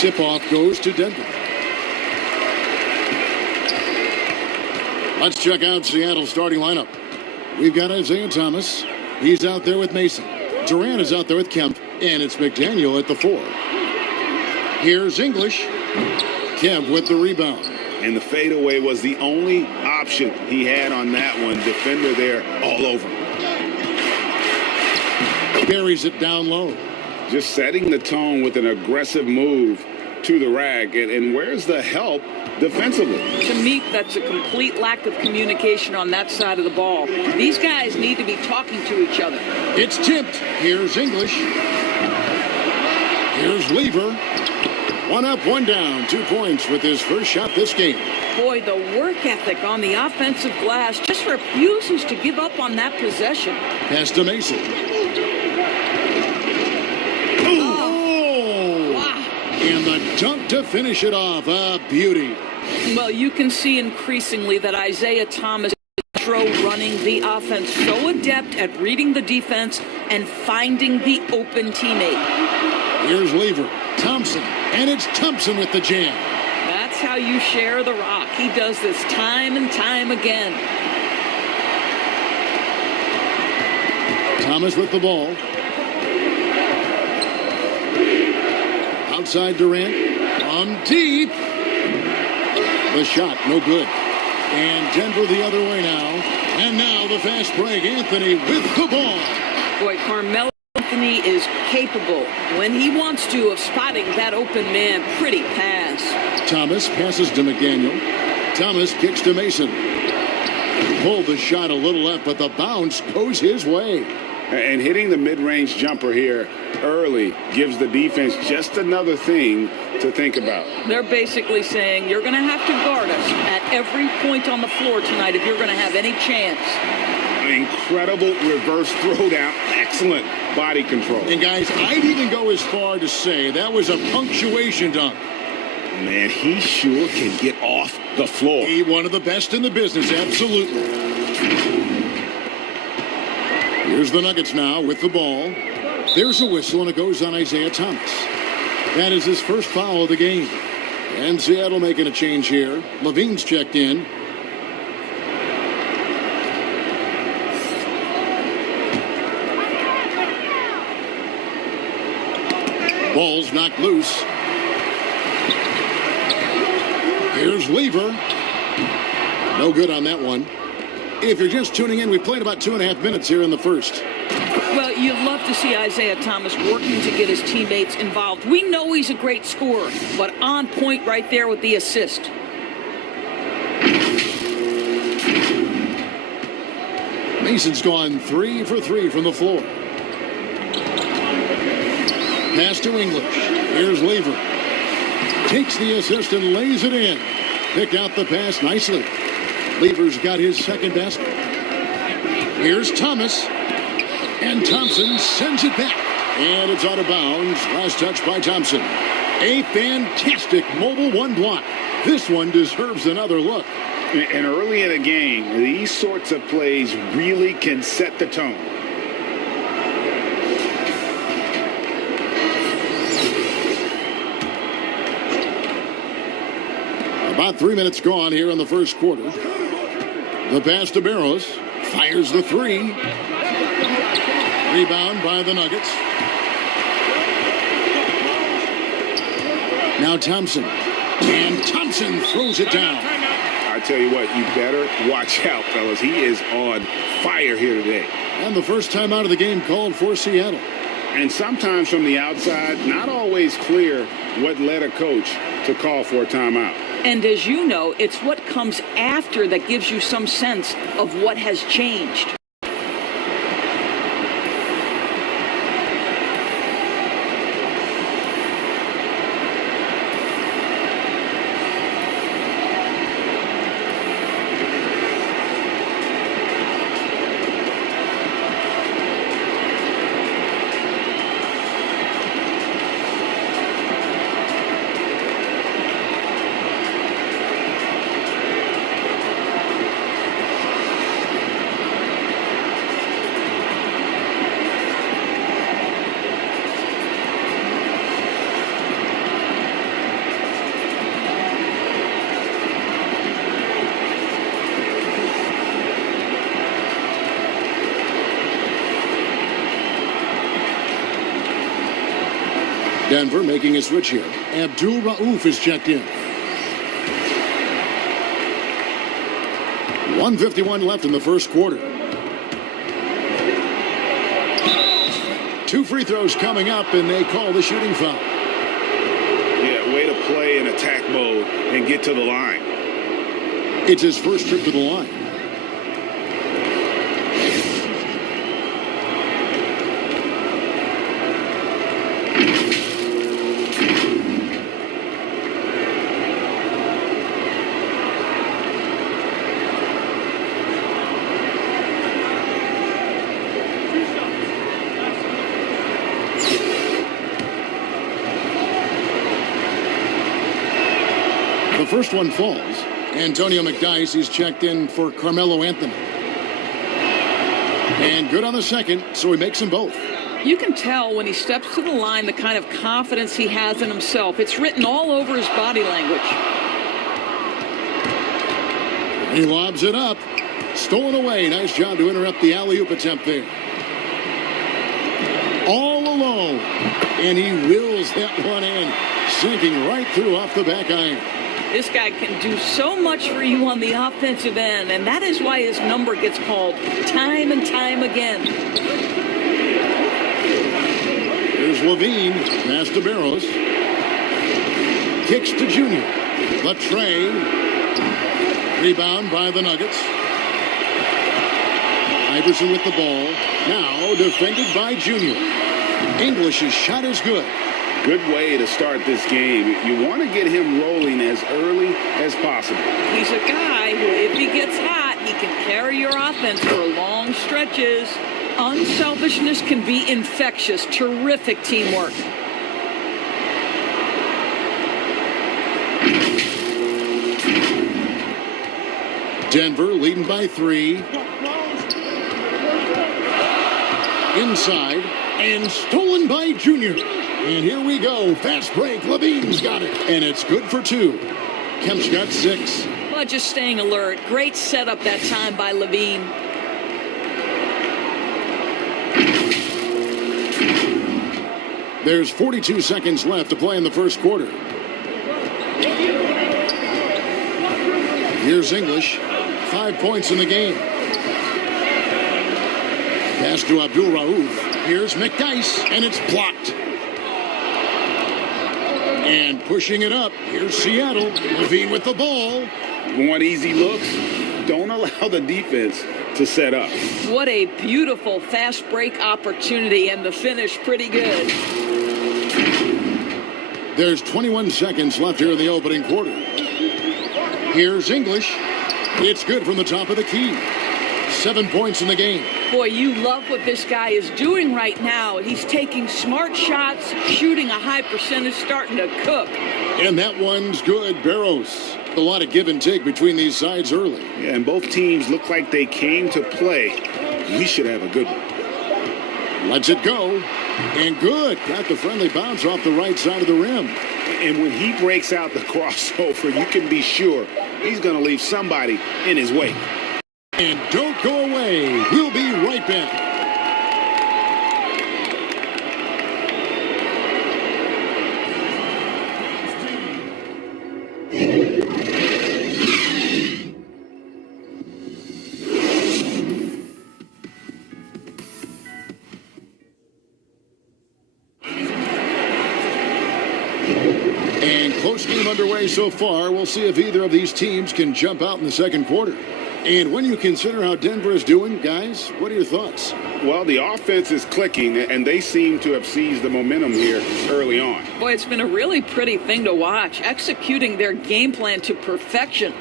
Tip-off goes to Denver. Let's check out Seattle's starting lineup. We've got Isaiah Thomas. He's out there with Mason. Durant is out there with Kemp. And it's McDaniel at the 4. Here's English. Kemp with the rebound. And the fadeaway was the only option he had on that one. Defender there all over. Carries it down low. Just setting the tone with an aggressive move to the rack. And where's the help defensively? To me, that's a complete lack of communication on that side of the ball. These guys need to be talking to each other. It's tipped. Here's English. Here's Lever. 1 up, 1 down. 2 points with his first shot this game. Boy, the work ethic on the offensive glass just refuses to give up on that possession. Pass to Mason. Oh! Wow. And the dunk to finish it off. A beauty. Well, you can see increasingly that Isaiah Thomas is running the offense, so adept at reading the defense and finding the open teammate. Here's Lever. Thompson. And it's Thompson with the jam. That's how you share the rock. He does this time and time again. Thomas with the ball. Outside Durant. On deep. The shot, no good. And Denver the other way now. And now the fast break. Anthony with the ball. Boy, Carmelo Anthony is capable, when he wants to, of spotting that open man. Pretty pass. Thomas passes to McDaniel. Thomas kicks to Mason. Pulled the shot a little left, but the bounce goes his way. And hitting the mid-range jumper here early gives the defense just another thing to think about. They're basically saying you're going to have to guard us at every point on the floor tonight if you're going to have any chance. Incredible reverse throwdown. Excellent body control. And guys, I'd even go as far to say that was a punctuation dunk. Man, he sure can get off the floor. He one of the best in the business, absolutely. Here's the Nuggets now with the ball. There's a whistle, and it goes on Isaiah Thomas. That is his first foul of the game. And Seattle making a change here. Levine's checked in. Ball's knocked loose. Here's Lever. No good on that one. If you're just tuning in, we played about 2.5 minutes here in the first. Well, you'd love to see Isaiah Thomas working to get his teammates involved. We know he's a great scorer, but on point right there with the assist. Mason's gone 3 for 3 from the floor. Pass to English. Here's Lever. Takes the assist and lays it in. Picked out the pass nicely. Lever's got his second basket. Here's Thomas. And Thompson sends it back. And it's out of bounds. Last touch by Thompson. A fantastic mobile 1 block. This one deserves another look. And early in a game, these sorts of plays really can set the tone. About 3 minutes gone here in the first quarter. The pass to Barros. Fires the 3. Rebound by the Nuggets. Now Thompson. And Thompson throws it down. I tell you what, you better watch out, fellas. He is on fire here today. And the first time out of the game called for Seattle. And sometimes from the outside, not always clear what led a coach to call for a timeout. And as you know, it's what comes after that gives you some sense of what has changed. Denver making a switch here. Abdul Rauf is checked in. 1:51 left in the first quarter. 2 free throws coming up, and they call the shooting foul. Yeah, way to play in attack mode and get to the line. It's his first trip to the line. The first one falls. Antonio McDyess is checked in for Carmelo Anthony. And good on the second, so he makes them both. You can tell when he steps to the line the kind of confidence he has in himself. It's written all over his body language. He lobs it up. Stolen away. Nice job to interrupt the alley-oop attempt there. All alone. And he wills that one in. Sinking right through off the back iron. This guy can do so much for you on the offensive end, and that is why his number gets called time and time again. Here's Levine. Pass to Barrows. Kicks to Junior. Latre. Rebound by the Nuggets. Iverson with the ball. Now defended by Junior. English's shot is good. Good way to start this game. You want to get him rolling as early as possible. He's a guy who, if he gets hot, he can carry your offense for long stretches. Unselfishness can be infectious. Terrific teamwork. Denver leading by 3. Inside and stolen by Junior. And here we go. Fast break. Levine's got it. And it's good for 2. Kemp's got 6. Well, just staying alert. Great setup that time by Levine. There's 42 seconds left to play in the first quarter. Here's English. 5 points in the game. Pass to Abdul Rauf. Here's McDyess, and it's blocked. And pushing it up, here's Seattle. Levine with the ball. You want easy looks? Don't allow the defense to set up. What a beautiful fast break opportunity, and the finish pretty good. There's 21 seconds left here in the opening quarter. Here's English. It's good from the top of the key. 7 points in the game. Boy, you love what this guy is doing right now. He's taking smart shots, shooting a high percentage, starting to cook. And that one's good. Barrows. A lot of give and take between these sides early. Yeah, and both teams look like they came to play. We should have a good one. Lets it go. And good. Got the friendly bounce off the right side of the rim. And when he breaks out the crossover, you can be sure he's going to leave somebody in his way. And don't go away. We'll be right back. And close game underway so far. We'll see if either of these teams can jump out in the second quarter. And when you consider how Denver is doing, guys, what are your thoughts? Well, the offense is clicking, and they seem to have seized the momentum here early on. Boy, it's been a really pretty thing to watch, executing their game plan to perfection.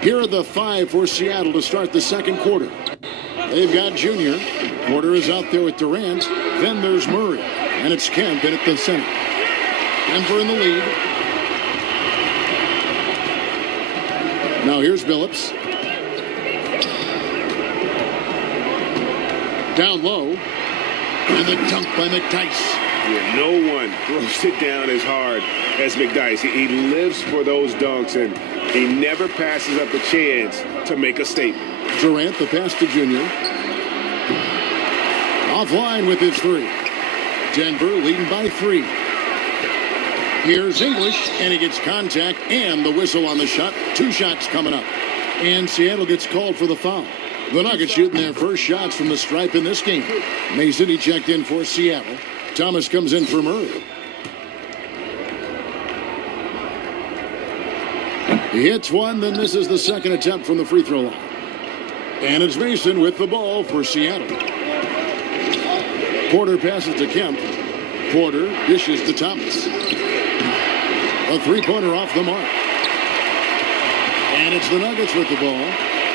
Here are the 5 for Seattle to start the second quarter. They've got Junior. Porter is out there with Durant. Then there's Murray. And it's Kemp in at the center. Denver in the lead. Now here's Billups. Down low. And the dunk by McDyess. Yeah, no one throws it down as hard as McDyess. He lives for those dunks, and he never passes up a chance to make a statement. Durant, the pass to Junior. Offline with his 3. Denver leading by 3. Here's English, and he gets contact and the whistle on the shot. 2 shots coming up. And Seattle gets called for the foul. The Nuggets shooting their first shots from the stripe in this game. Mason, he checked in for Seattle. Thomas comes in for Murray. He hits one, then this is the second attempt from the free throw line. And it's Mason with the ball for Seattle. Porter passes to Kemp. Porter dishes to Thomas. A three-pointer off the mark. And it's the Nuggets with the ball.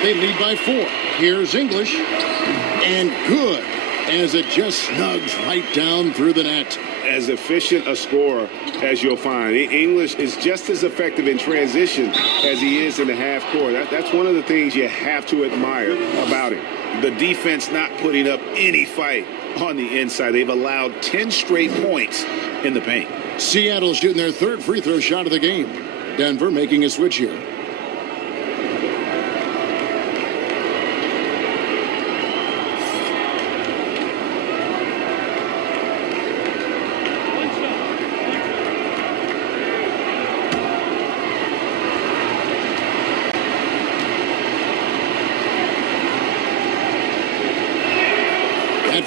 They lead by 4. Here's English. And good, as it just snugs right down through the net. As efficient a scorer as you'll find. English is just as effective in transition as he is in the half court. That's one of the things you have to admire about him. The defense not putting up any fight on the inside. They've allowed 10 straight points in the paint. Seattle shooting their third free throw shot of the game. Denver making a switch here.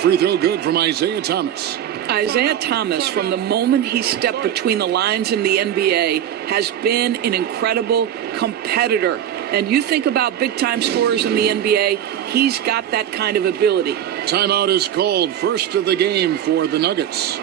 Free throw good from Isaiah Thomas. Isaiah Thomas, from the moment he stepped between the lines in the NBA, has been an incredible competitor. And you think about big-time scorers in the NBA, he's got that kind of ability. Timeout is called. First of the game for the Nuggets.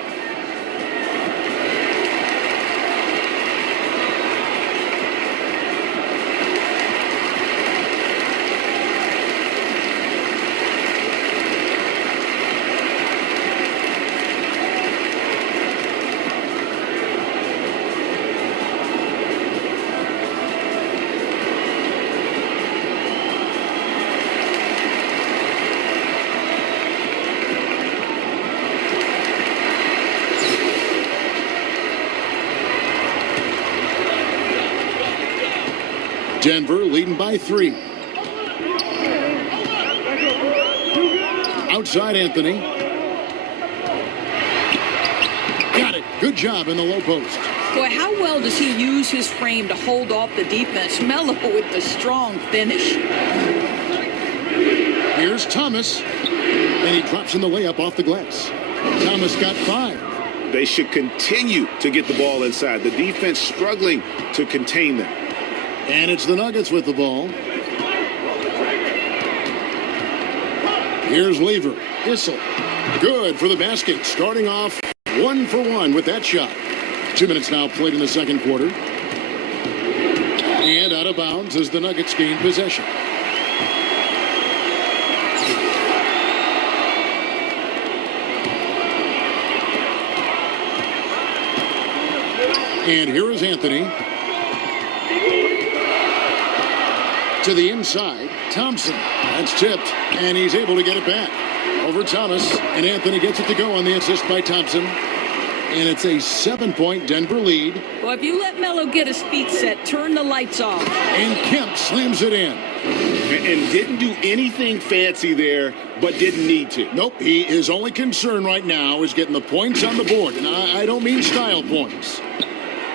Denver leading by 3. Outside Anthony. Got it. Good job in the low post. Boy, how well does he use his frame to hold off the defense? Melo with the strong finish. Here's Thomas. And he drops in the layup off the glass. Thomas got 5. They should continue to get the ball inside. The defense struggling to contain them. And it's the Nuggets with the ball. Here's Lever. Issel. Good for the basket. Starting off 1 for 1 with that shot. 2 minutes now played in the second quarter. And out of bounds as the Nuggets gain possession. And here is Anthony. To the inside, Thompson. That's tipped, and he's able to get it back. Over Thomas, and Anthony gets it to go on the assist by Thompson. And it's a 7-point Denver lead. Well, if you let Melo get his feet set, turn the lights off. And Kemp slams it in. And didn't do anything fancy there, but didn't need to. Nope, his only concern right now is getting the points on the board. And I don't mean style points.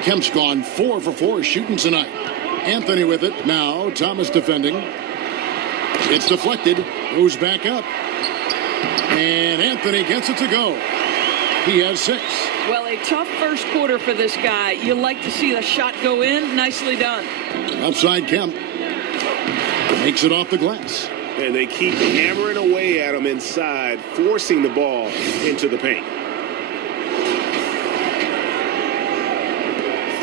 Kemp's gone 4 for 4 shooting tonight. Anthony with it. Now Thomas defending. It's deflected. Goes back up. And Anthony gets it to go. He has 6. Well, a tough first quarter for this guy. You like to see the shot go in. Nicely done. Upside Kemp. Makes it off the glass. And they keep hammering away at him inside, forcing the ball into the paint.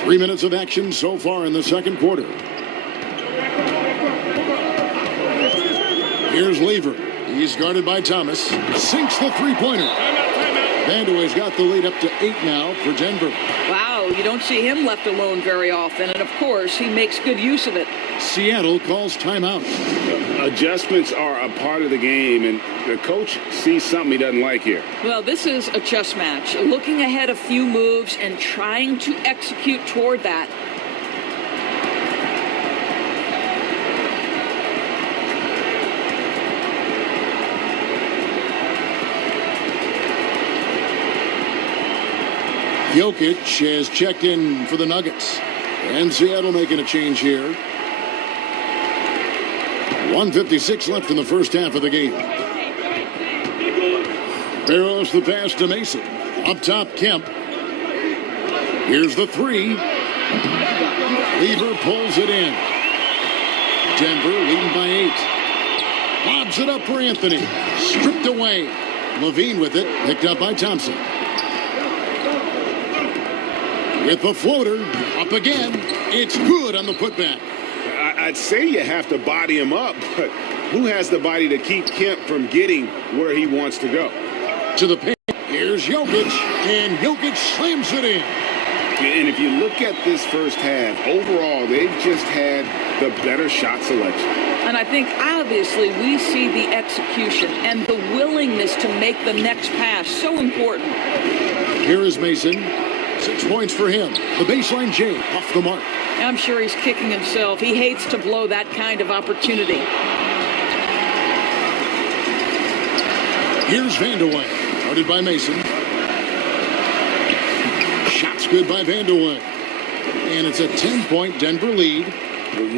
3 minutes of action so far in the second quarter. Here's Lever. He's guarded by Thomas. Sinks the three-pointer. Vandeweghe's got the lead up to 8 now for Denver. Wow, you don't see him left alone very often. And, of course, he makes good use of it. Seattle calls timeout. Adjustments are a part of the game, and the coach sees something he doesn't like here. Well, this is a chess match. Looking ahead a few moves and trying to execute toward that. Jokic has checked in for the Nuggets. And Seattle making a change here. 1:56 left in the first half of the game. Barrows the pass to Mason. Up top, Kemp. Here's the three. Lever pulls it in. Denver leading by 8. Lobs it up for Anthony. Stripped away. Levine with it. Picked up by Thompson. With the floater. Up again. It's good on the putback. I'd say you have to body him up, but who has the body to keep Kemp from getting where he wants to go? To the paint. Here's Jokic. And Jokic slams it in. And if you look at this first half, overall, they've just had the better shot selection. And I think, obviously, we see the execution and the willingness to make the next pass so important. Here is Mason. 6 points for him. The baseline J off the mark. I'm sure he's kicking himself. He hates to blow that kind of opportunity. Here's Vanderway. Guarded by Mason. Shots good by Vanderway. And it's a 10-point Denver lead.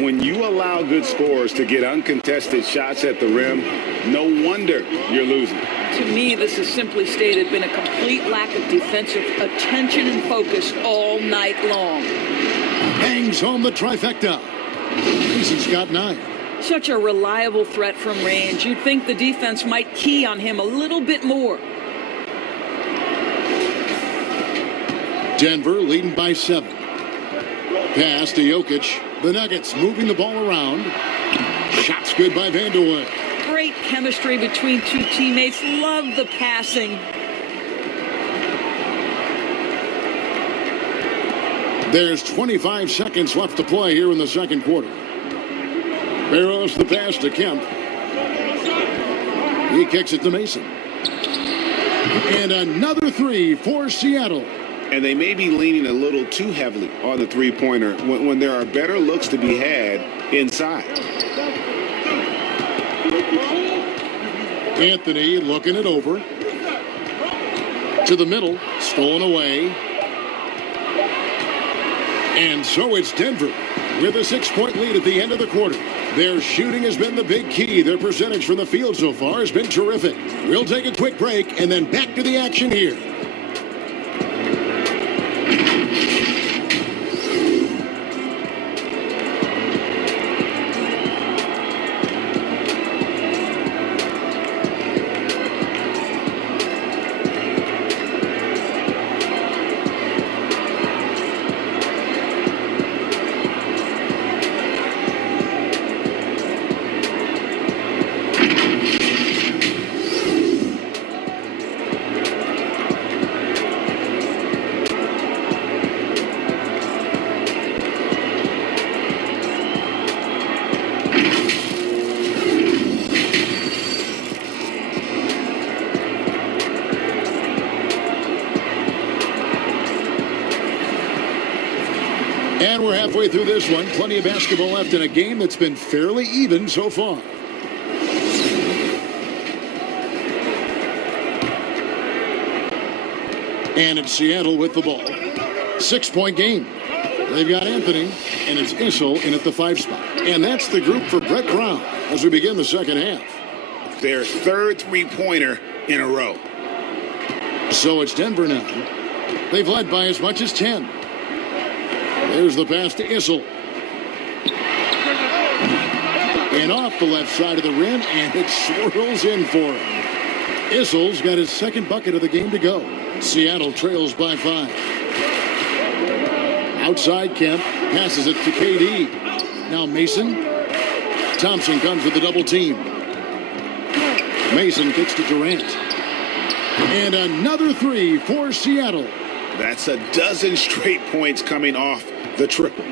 When you allow good scorers to get uncontested shots at the rim, no wonder you're losing. To me, this is simply stated been a complete lack of defensive attention and focus all night long. Bangs home the trifecta. Mason's got 9. Such a reliable threat from range. You'd think the defense might key on him a little bit more. Denver leading by 7. Pass to Jokic. The Nuggets moving the ball around. Shots good by Vanderway. Great chemistry between two teammates. Love the passing. There's 25 seconds left to play here in the second quarter. Barrows the pass to Kemp. He kicks it to Mason. And another three for Seattle. And they may be leaning a little too heavily on the three-pointer when there are better looks to be had inside. Anthony looking it over. To the middle. Stolen away. And so it's Denver with a 6-point lead at the end of the quarter. Their shooting has been the big key. Their percentage from the field so far has been terrific. We'll take a quick break and then back to the action here. And we're halfway through this one. Plenty of basketball left in a game that's been fairly even so far. And it's Seattle with the ball. 6-point game. They've got Anthony, and it's Issel in at the 5 spot. And that's the group for Brett Brown as we begin the second half. Their third three-pointer in a row. So it's Denver now. They've led by as much as 10. There's the pass to Issel. And off the left side of the rim, and it swirls in for him. Issel's got his second bucket of the game to go. Seattle trails by 5. Outside Kemp, passes it to KD. Now Mason. Thompson comes with the double team. Mason kicks to Durant. And another three for Seattle. That's a dozen straight points coming off the triple.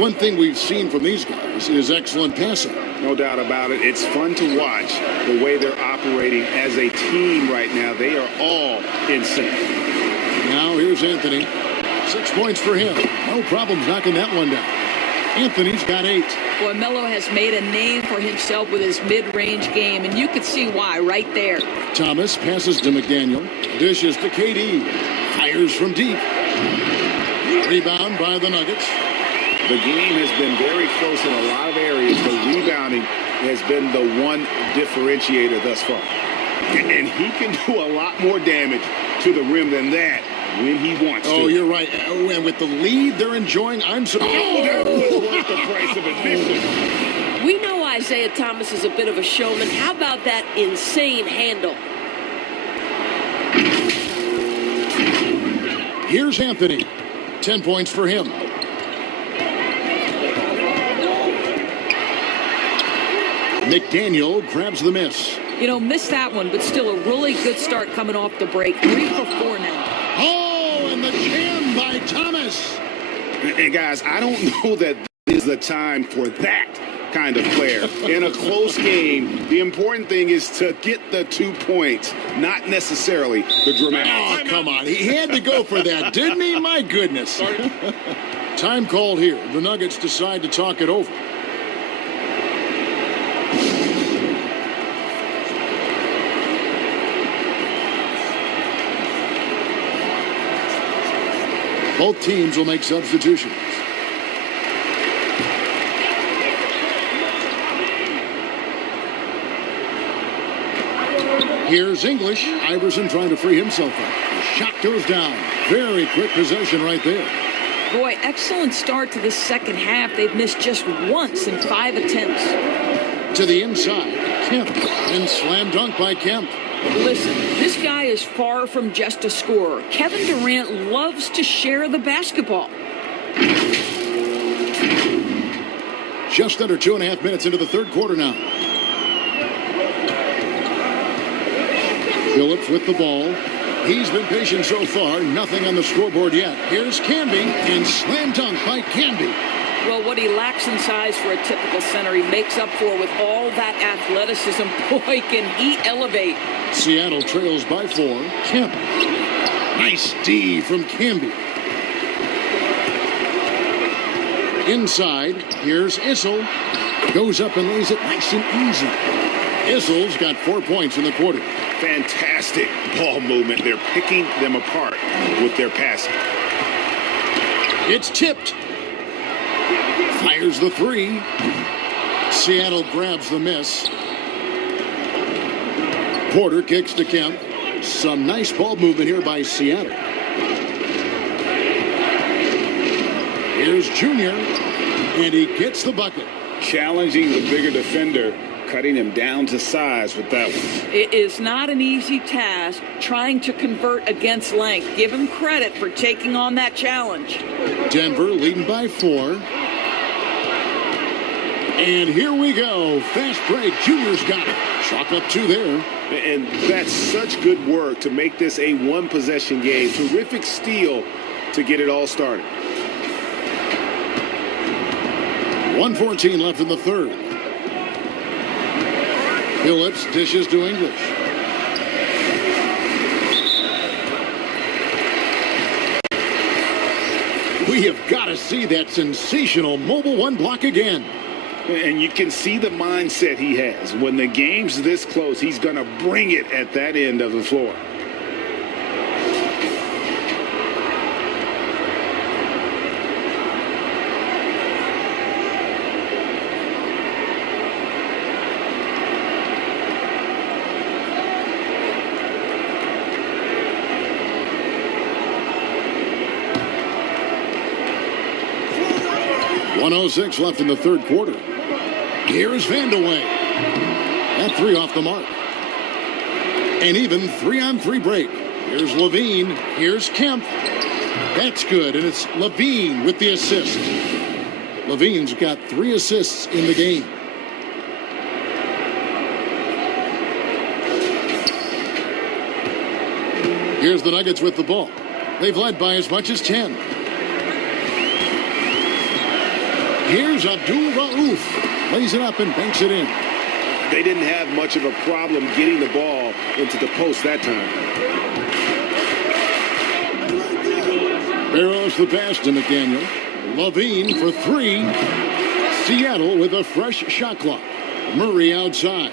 One thing we've seen from these guys is excellent passing. No doubt about it. It's fun to watch the way they're operating as a team right now. They are all in sync. Now here's Anthony. 6 points for him. No problems knocking that one down. Anthony's got 8. Boy, Melo has made a name for himself with his mid-range game, and you could see why right there. Thomas passes to McDaniel. Dishes to KD. Fires from deep. Rebound by the Nuggets. The game has been very close in a lot of areas, but rebounding has been the one differentiator thus far. And he can do a lot more damage to the rim than that when he wants to. Oh, you're right. Oh, and with the lead they're enjoying, I'm surprised. Oh, that was worth the price of admission. We know Isaiah Thomas is a bit of a showman. How about that insane handle? Here's Anthony. 10 points for him. McDaniel grabs the miss. You know, missed that one, but still a really good start coming off the break. 3 for 4 now. Oh, and the jam by Thomas. And guys, I don't know that this is the time for that kind of player. In a close game, the important thing is to get the 2 points, not necessarily the dramatic. Oh, come on. He had to go for that, didn't he? My goodness. Time called here. The Nuggets decide to talk it over. Both teams will make substitutions. Here's English. Iverson trying to free himself up. The shot goes down. Very quick possession right there. Boy, excellent start to the second half. They've missed just once in 5 attempts. To the inside. Kemp. And slam dunk by Kemp. Listen, this guy is far from just a scorer. Kevin Durant loves to share the basketball. Just under 2.5 minutes into the third quarter now. Phillips with the ball. He's been patient so far. Nothing on the scoreboard yet. Here's Camby and slam dunk by Camby. Well, what he lacks in size for a typical center, he makes up for with all that athleticism. Boy, can he elevate. Seattle trails by 4. Kemp. Nice D from Camby. Inside, here's Issel. Goes up and lays it nice and easy. Issel's got 4 points in the quarter. Fantastic ball movement. They're picking them apart with their passing. It's tipped. Fires the 3. Seattle grabs the miss. Porter kicks to Kemp. Some nice ball movement here by Seattle. Here's Junior, and he gets the bucket. Challenging the bigger defender, cutting him down to size with that one. It is not an easy task trying to convert against length. Give him credit for taking on that challenge. Denver leading by 4. And here we go. Fast break. Junior's got it. Chalk up 2 there. And that's such good work to make this a one-possession game. Terrific steal to get it all started. 1:14 left in the third. Phillips dishes to English. We have got to see that sensational mobile 1 block again. And you can see the mindset he has. When the game's this close, he's going to bring it at that end of the floor. .106 left in the third quarter. Here's Vandeweghe. That 3 off the mark. And even 3-on-3 break. Here's Levine. Here's Kemp. That's good, and it's Levine with the assist. Levine's got 3 assists in the game. Here's the Nuggets with the ball. They've led by as much as 10. Here's Abdul Rauf. Lays it up and banks it in. They didn't have much of a problem getting the ball into the post that time. Barrows the pass to McDaniel. Levine for 3. Seattle with a fresh shot clock. Murray outside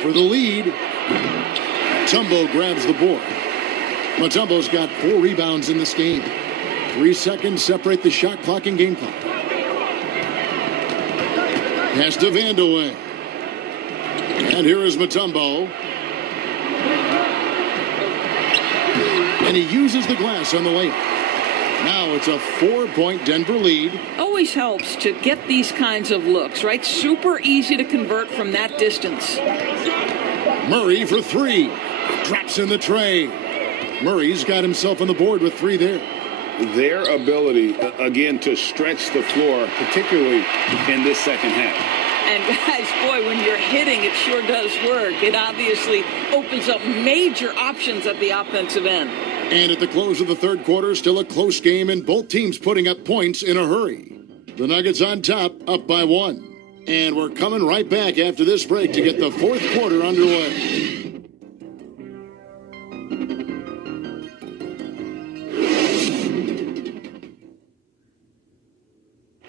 for the lead. Tumbo grabs the board. Mutombo's got 4 rebounds in this game. 3 seconds separate the shot clock and game clock. Pass to Vandeweghe. And here is Mutombo. And he uses the glass on the layup. Now it's a 4-point Denver lead. Always helps to get these kinds of looks, right? Super easy to convert from that distance. Murray for 3. Drops in the tray. Murray's got himself on the board with 3 there. Their ability, again, to stretch the floor, particularly in this second half. And guys, boy, when you're hitting, it sure does work. It obviously opens up major options at the offensive end. And at the close of the third quarter, still a close game, and both teams putting up points in a hurry. The Nuggets on top, up by 1. And we're coming right back after this break to get the fourth quarter underway.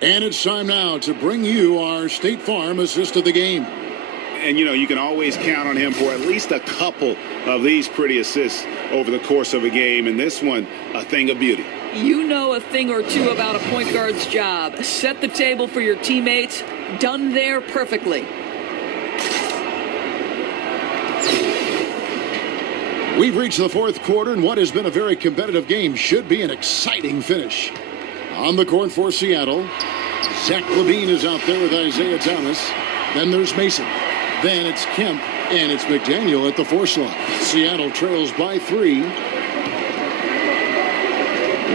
And it's time now to bring you our State Farm assist of the game. And, you can always count on him for at least a couple of these pretty assists over the course of a game. And this one, a thing of beauty. You know a thing or two about a point guard's job. Set the table for your teammates. Done there perfectly. We've reached the fourth quarter, and what has been a very competitive game should be an exciting finish. On the court for Seattle, Zach LaVine is out there with Isaiah Thomas. Then there's Mason. Then it's Kemp, and it's McDaniel at the 4 slot. Seattle trails by 3.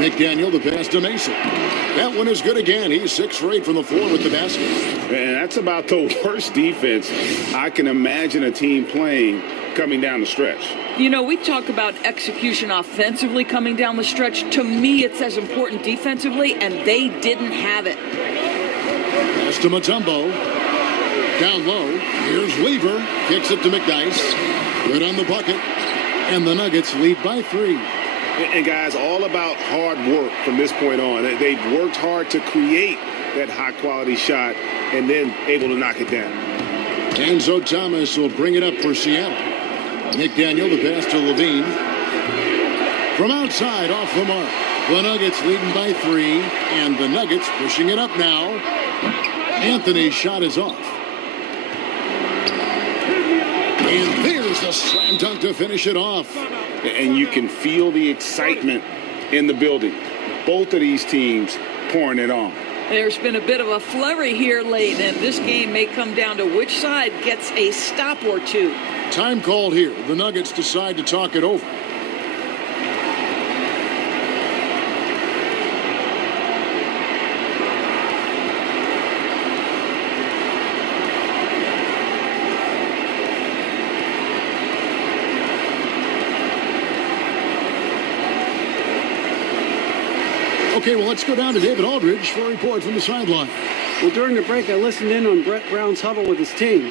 McDaniel, the pass to Mason. That one is good again. He's 6 for 8 from the floor with the basket. And that's about the worst defense I can imagine a team playing coming down the stretch. We talk about execution offensively coming down the stretch. To me, it's as important defensively, and they didn't have it. Pass to Mutombo. Down low. Here's Weaver. Kicks it to McDyess. Good on the bucket. And the Nuggets lead by 3. And guys, all about hard work from this point on. They've worked hard to create that high-quality shot and then able to knock it down. Enzo Thomas will bring it up for Seattle. McDaniel, the pass to LaVine. From outside, off the mark. The Nuggets leading by 3, and the Nuggets pushing it up now. Anthony's shot is off. And there's the slam dunk to finish it off. And you can feel the excitement in the building. Both of these teams pouring it on. There's been a bit of a flurry here late, and this game may come down to which side gets a stop or two. Time called here. The Nuggets decide to talk it over. Okay, well, let's go down to David Aldridge for a report from the sideline. Well, during the break, I listened in on Brett Brown's huddle with his team.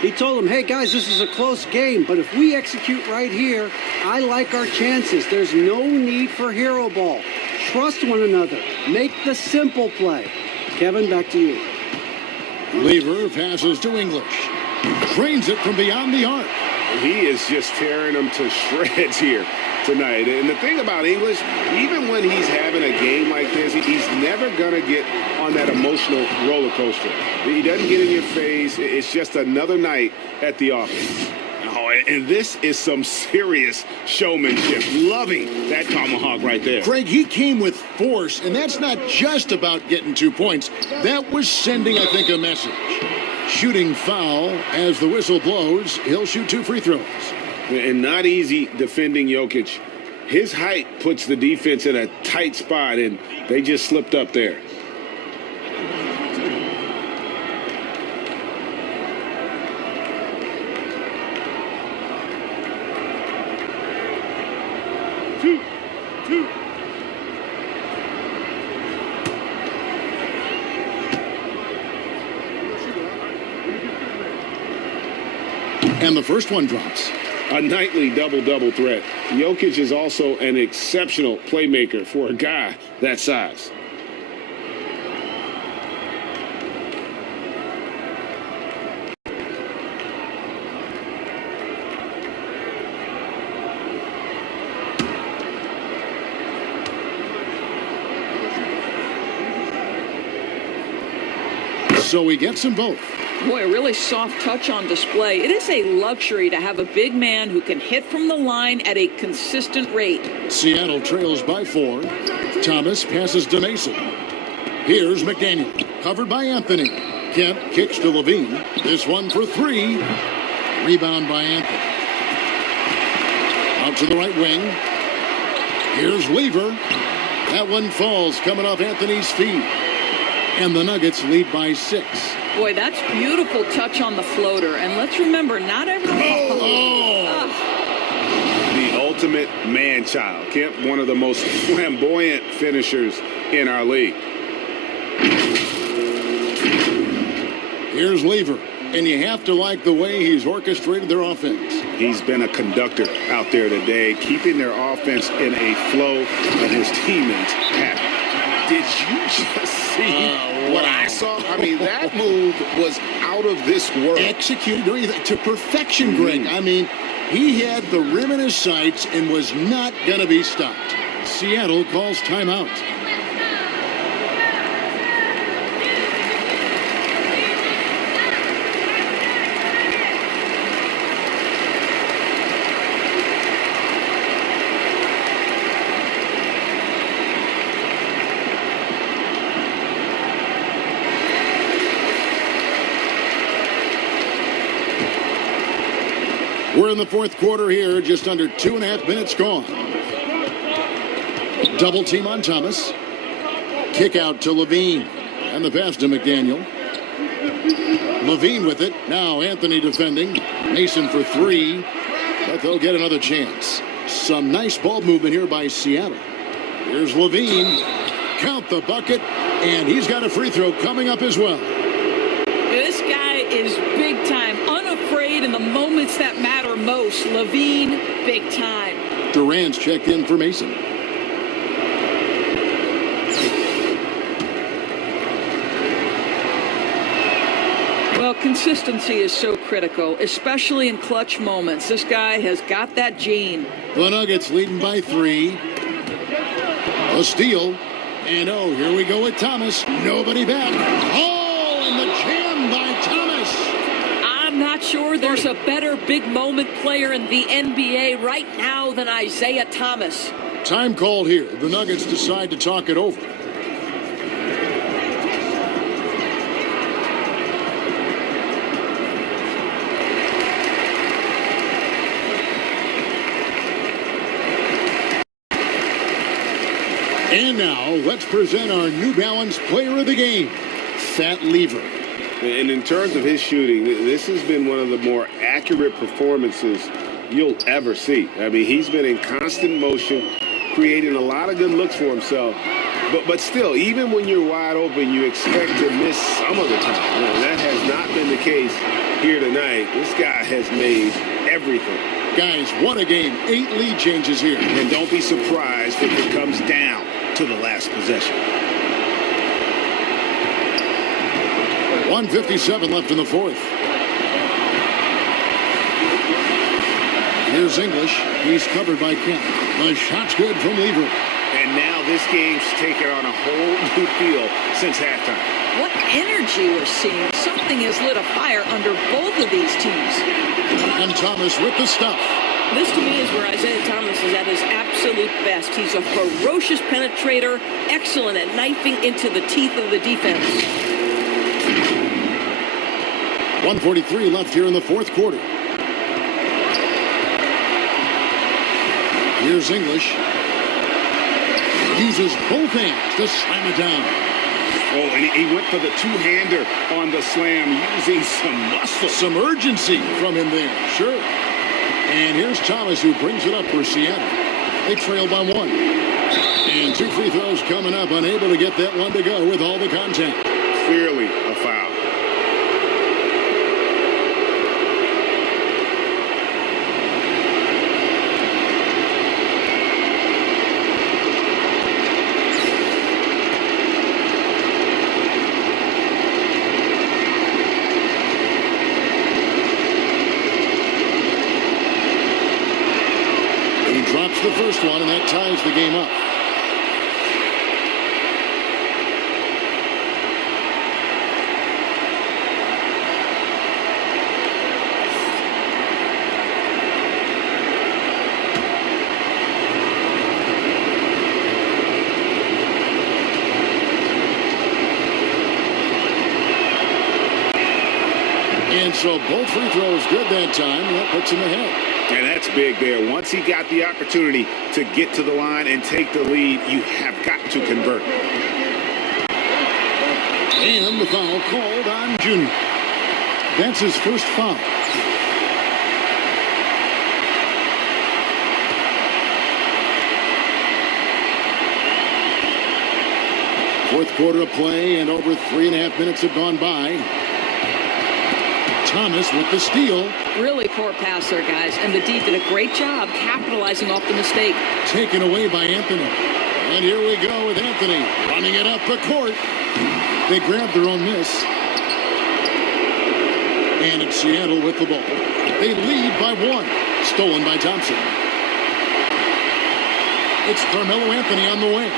He told them, hey, guys, this is a close game, but if we execute right here, I like our chances. There's no need for hero ball. Trust one another. Make the simple play. Kevin, back to you. Lever passes to English. Drains it from beyond the arc. He is just tearing them to shreds here tonight. And the thing about English, even when he's having a game like this, he's never going to get on that emotional roller coaster. He doesn't get in your face. It's just another night at the office. Oh, and this is some serious showmanship. Loving that tomahawk right there. Craig, he came with force, and that's not just about getting 2 points. That was sending, I think, a message. Shooting foul as the whistle blows. He'll shoot 2 free throws. And not easy defending Jokic. His height puts the defense in a tight spot, and they just slipped up there. Two. And the first one drops. A nightly double-double threat. Jokic is also an exceptional playmaker for a guy that size. So he gets them both. Boy, a really soft touch on display. It is a luxury to have a big man who can hit from the line at a consistent rate. Seattle trails by 4. Thomas passes to Mason. Here's McDaniel, covered by Anthony. Kemp kicks to Levine. This one for 3. Rebound by Anthony. Out to the right wing. Here's Lever. That one falls, coming off Anthony's feet. And the Nuggets lead by 6. Boy, that's beautiful touch on the floater. And let's remember, not every... The ultimate man-child. Kemp, one of the most flamboyant finishers in our league. Here's Lever. And you have to like the way he's orchestrated their offense. He's been a conductor out there today, keeping their offense in a flow and his teammates happy. Did you just see what I saw? I mean, that move was out of this world. Executed to perfection, Greg. I mean, he had the rim in his sights and was not going to be stopped. Seattle calls timeout. We're in the fourth quarter here, just under 2.5 minutes gone. Double team on Thomas. Kick out to Levine. And the pass to McDaniel. Levine with it. Now Anthony defending. Mason for 3. But they'll get another chance. Some nice ball movement here by Seattle. Here's Levine. Count the bucket. And he's got a free throw coming up as well. This guy is big time, unafraid in the moments that matter most. Levine, big time. Durant's checked in for Mason. Well, consistency is so critical, especially in clutch moments. This guy has got that gene. The Nuggets leading by 3. A steal. And here we go with Thomas. Nobody back. And the jam by Thomas. I'm not sure there's a better big moment player in the NBA right now than Isaiah Thomas. Time called here. The Nuggets decide to talk it over. And now, let's present our New Balance Player of the Game, Fat Lever. And in terms of his shooting, this has been one of the more accurate performances you'll ever see. I mean, he's been in constant motion, creating a lot of good looks for himself. But still, even when you're wide open, you expect to miss some of the time. That has not been the case here tonight. This guy has made everything. Guys, what a game. 8 lead changes here. And don't be surprised if it comes down to the last possession. 1:57 left in the fourth. Here's English. He's covered by Kemp. The shot's good from Lever. And now this game's taken on a whole new feel since halftime. What energy we're seeing. Something has lit a fire under both of these teams. And Thomas with the stuff. This, to me, is where Isaiah Thomas is at his absolute best. He's a ferocious penetrator, excellent at knifing into the teeth of the defense. 1:43 left here in the fourth quarter. Here's English. Uses both hands to slam it down. Oh, and he went for the two-hander on the slam, using some muscle. Some urgency from him there, sure. And here's Thomas, who brings it up for Seattle. They trail by 1. And 2 free throws coming up, unable to get that one to go with all the contact. Clearly a foul. Drops the first one, and that ties the game up. And so both free throws good that time, and that puts him ahead. And that's big there. Once he got the opportunity to get to the line and take the lead, you have got to convert. And the foul called on Junior. That's his first foul. Fourth quarter of play, and over 3.5 minutes have gone by. Thomas with the steal. Really poor pass there, guys. And the D did a great job capitalizing off the mistake. Taken away by Anthony. And here we go with Anthony running it up the court. They grabbed their own miss. And it's Seattle with the ball. They lead by 1. Stolen by Thompson. It's Carmelo Anthony on the way.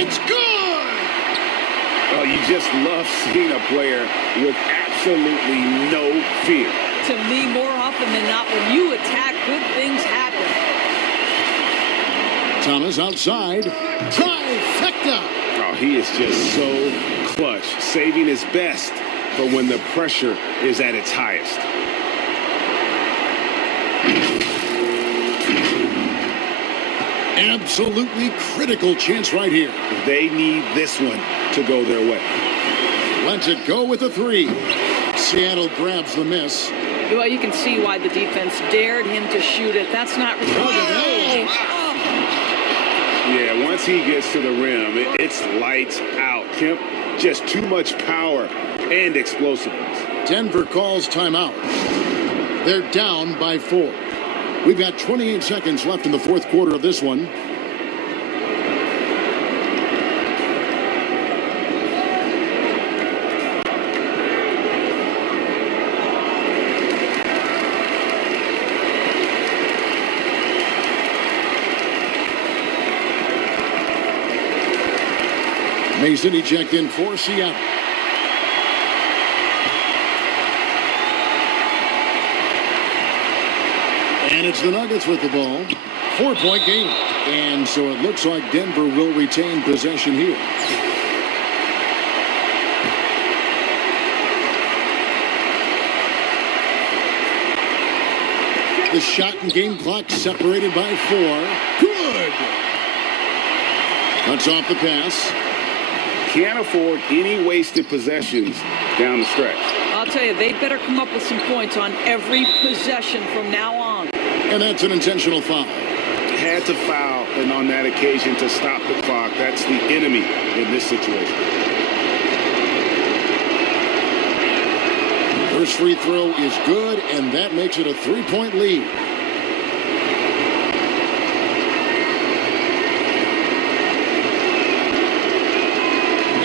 It's good! Oh, you just love seeing a player with absolutely no fear. To me, more often than not, when you attack, good things happen. Thomas outside. Trifecta! Oh, he is just so clutch, saving his best for when the pressure is at its highest. Absolutely critical chance right here. They need this one to go their way. Lets it go with a 3. Seattle grabs the miss. Well, you can see why the defense dared him to shoot it. That's not recorded. Yeah, once he gets to the rim, it's lights out. Kemp, just too much power and explosiveness. Denver calls timeout. They're down by 4. We've got 28 seconds left in the fourth quarter of this one. Mason, he checked in for Seattle. And it's the Nuggets with the ball. 4-point game. And so it looks like Denver will retain possession here. The shot and game clock separated by 4. Good. Cuts off the pass. Can't afford any wasted possessions down the stretch. I'll tell you, they better come up with some points on every possession from now on. And that's an intentional foul. Had to foul, and on that occasion to stop the clock. That's the enemy in this situation. First free throw is good, and that makes it a 3-point lead.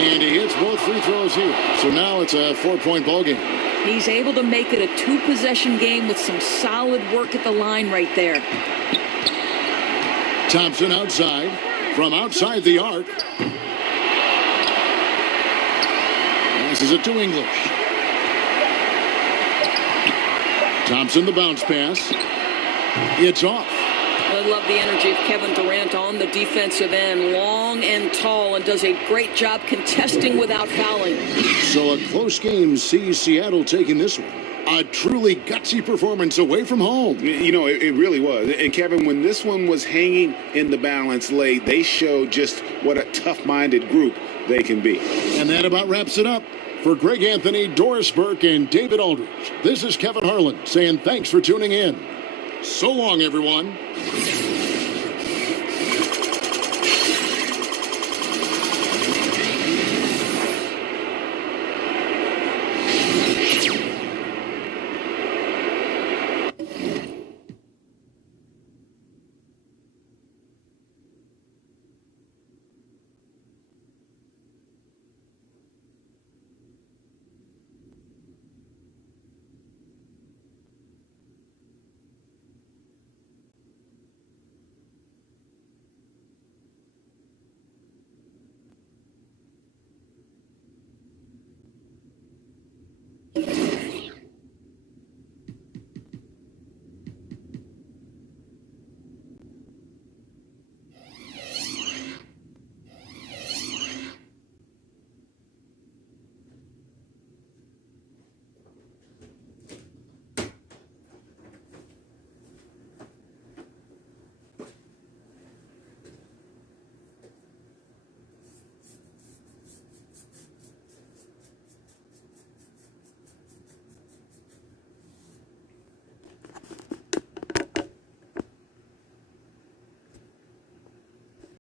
And he hits both free throws here. So now it's a 4-point ball game. He's able to make it a 2-possession game with some solid work at the line right there. Thompson outside. From outside the arc. Passes it to English. Thompson the bounce pass. It's off. I love the energy of Kevin Durant on the defensive end. Long and tall, and does a great job contesting without fouling. So a close game sees Seattle taking this one. A truly gutsy performance away from home. You know, it really was. And Kevin, when this one was hanging in the balance late, they showed just what a tough-minded group they can be. And that about wraps it up. For Greg Anthony, Doris Burke, and David Aldridge, this is Kevin Harlan saying thanks for tuning in. So long, everyone.